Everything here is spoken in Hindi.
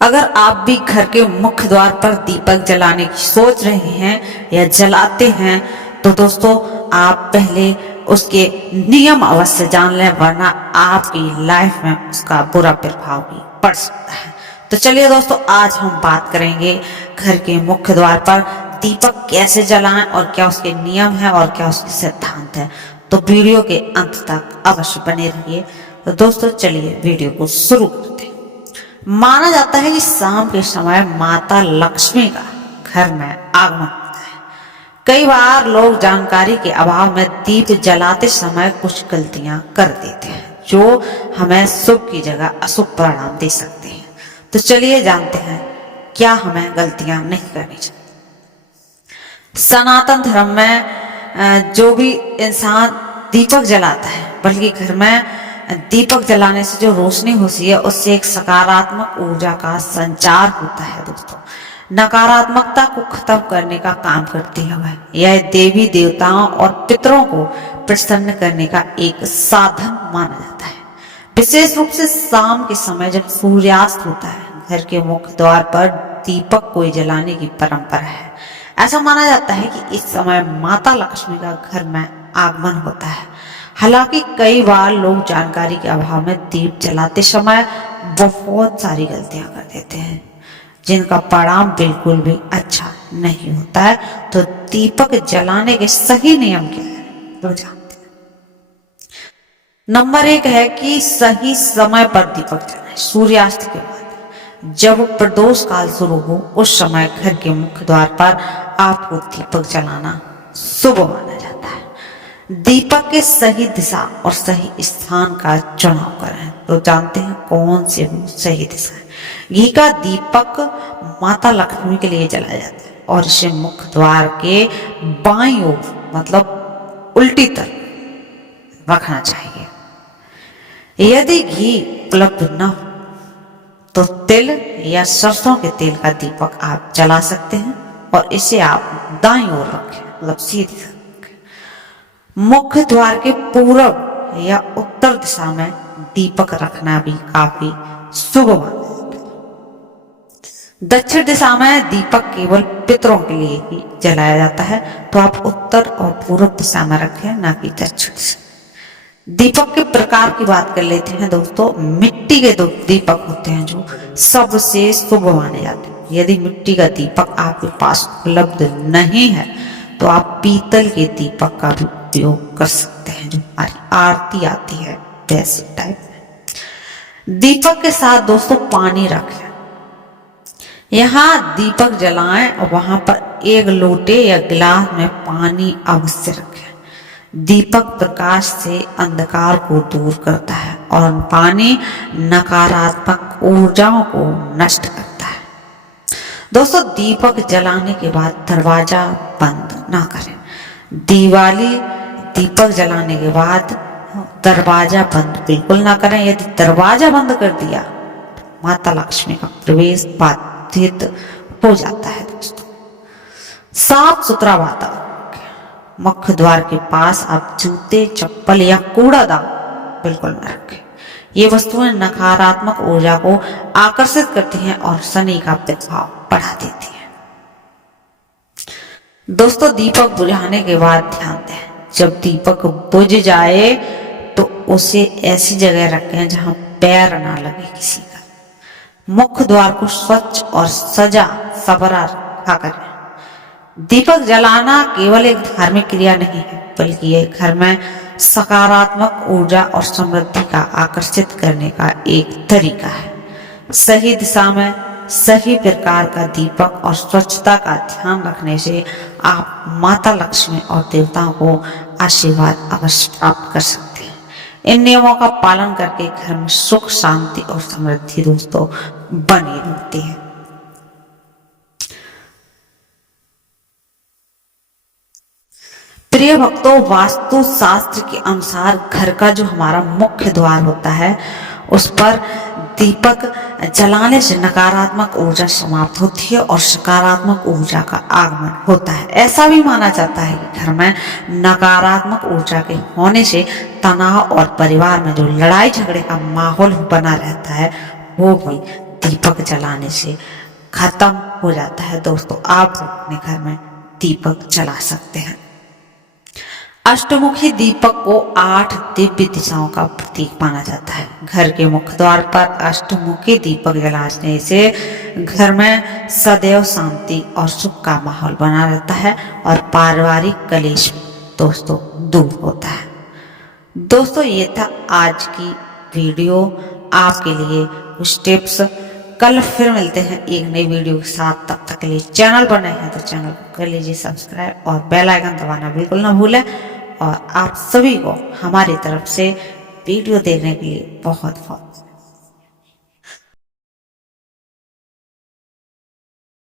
अगर आप भी घर के मुख्य द्वार पर दीपक जलाने की सोच रहे हैं या जलाते हैं तो दोस्तों आप पहले उसके नियम अवश्य जान लें, वरना आपकी लाइफ में उसका बुरा प्रभाव भी पड़ सकता है। तो चलिए दोस्तों, आज हम बात करेंगे घर के मुख्य द्वार पर दीपक कैसे जलाएं और क्या उसके नियम है और क्या उसके सिद्धांत है। तो वीडियो के अंत तक अवश्य बने रहिए। तो दोस्तों चलिए वीडियो को शुरू करते हैं। माना जाता है कि शाम के समय माता लक्ष्मी का घर में आगमन होता है। कई बार लोग जानकारी के अभाव में दीप जलाते समय कुछ गलतियां कर देते हैं जो हमें शुभ की जगह अशुभ परिणाम दे सकते हैं। तो चलिए जानते हैं क्या हमें गलतियां नहीं करनी चाहिए। सनातन धर्म में जो भी इंसान दीपक जलाता है, बल्कि घर में दीपक जलाने से जो रोशनी होती है उससे एक सकारात्मक ऊर्जा का संचार होता है। दोस्तों, नकारात्मकता को खत्म करने का काम करती है वह। यह देवी देवताओं और पितरों को प्रसन्न करने का एक साधन माना जाता है। विशेष रूप से शाम के समय जब सूर्यास्त होता है, घर के मुख्य द्वार पर दीपक को जलाने की परंपरा है। ऐसा माना जाता है कि इस समय माता लक्ष्मी का घर में आगमन होता है। हालांकि कई बार लोग जानकारी के अभाव में दीप जलाते समय बहुत सारी गलतियां कर देते हैं जिनका परिणाम बिल्कुल भी अच्छा नहीं होता है। तो दीपक जलाने के सही नियम क्या है तो जानते हैं। नंबर 1 है कि सही समय पर दीपक जलाएं। सूर्यास्त के बाद जब प्रदोष काल शुरू हो उस समय घर के मुख्य द्वार पर आपको दीपक जलाना शुभ माना जाता है। दीपक के सही दिशा और सही स्थान का चुनाव करें। तो जानते हैं कौन से वो सही दिशा है। घी का दीपक माता लक्ष्मी के लिए जलाया जाता है और इसे मुख्य द्वार के बाईं ओर, मतलब उल्टी तरफ रखना चाहिए। यदि घी उपलब्ध न हो तो तिल या सरसों के तेल का दीपक आप जला सकते हैं और इसे आप दाईं ओर रखें, मतलब सीधी रखें। मुख्य द्वार के पूर्व या उत्तर दिशा में दीपक रखना भी काफी शुभ माना जाता है। दक्षिण दिशा में दीपक केवल पितरों के लिए ही जलाया जाता है, तो आप उत्तर और पूर्व दिशा में रखें, ना कि दक्षिण दिशा। दीपक के प्रकार की बात कर लेते हैं दोस्तों। मिट्टी के दीपक होते हैं जो सबसे शुभ माने जाते हैं। यदि मिट्टी का दीपक आपके पास उपलब्ध नहीं है तो आप पीतल के दीपक का भी उपयोग कर सकते हैं, जो हमारी आरती आती है वैसे टाइप में। दीपक के साथ दोस्तों पानी रखें। यहाँ दीपक जलाएं और वहां पर एक लोटे या गिलास में पानी अवश्य रखें। दीपक प्रकाश से अंधकार को दूर करता है और पानी नकारात्मक ऊर्जाओं को नष्ट करता है। दोस्तों, दीपक जलाने के बाद दरवाजा बंद ना करें। दिवाली दीपक जलाने के बाद दरवाजा बंद बिल्कुल ना करें। यदि दरवाजा बंद कर दिया माता लक्ष्मी का प्रवेश बाधित हो जाता है। दोस्तों, साफ सुथरा वातावरण। मुख्य द्वार के पास आप जूते, चप्पल या कूड़ादान बिल्कुल न रखें। ये वस्तुएं नकारात्मक ऊर्जा को आकर्षित करती हैं और शनि का प्रभाव बढ़ा देती हैं। दोस्तों, दीपक बुझाने के बाद ध्यान दें, जब दीपक बुझ जाए तो उसे ऐसी जगह रखें जहां पैर ना लगे किसी का। मुख्य द्वार को स्वच्छ और सजा सबरा रखा करें। दीपक जलाना केवल एक धार्मिक क्रिया नहीं है, बल्कि यह घर में सकारात्मक ऊर्जा और समृद्धि का आकर्षित करने का एक तरीका है। सही दिशा में सही प्रकार का दीपक और स्वच्छता का ध्यान रखने से आप माता लक्ष्मी और देवताओं को आशीर्वाद अवश्य प्राप्त कर सकते हैं। इन नियमों का पालन करके घर में सुख, शांति और समृद्धि दोस्तों बनी रहती है। प्रिय भक्तों, वास्तु शास्त्र के अनुसार घर का जो हमारा मुख्य द्वार होता है उस पर दीपक जलाने से नकारात्मक ऊर्जा समाप्त होती है और सकारात्मक ऊर्जा का आगमन होता है। ऐसा भी माना जाता है कि घर में नकारात्मक ऊर्जा के होने से तनाव और परिवार में जो लड़ाई झगड़े का माहौल बना रहता है वो भी दीपक जलाने से खत्म हो जाता है। दोस्तों आप अपने घर में दीपक जला सकते हैं। अष्टमुखी दीपक को 8 दिव्य दिशाओं का प्रतीक माना जाता है। घर के मुख्य द्वार पर अष्टमुखी दीपक जलाने से घर में सदैव शांति और सुख का माहौल बना रहता है और पारिवारिक कलेश दोस्तों दूर होता है। दोस्तों ये था आज की वीडियो, आपके लिए कुछ टिप्स। कल फिर मिलते हैं एक नई वीडियो के साथ। तब तक के लिए चैनल पर नए हैं तो चैनल को कर लीजिए सब्सक्राइब और बेल आइकन दबाना बिल्कुल ना भूलें। और आप सभी को हमारी तरफ से वीडियो देखने के लिए बहुत बहुत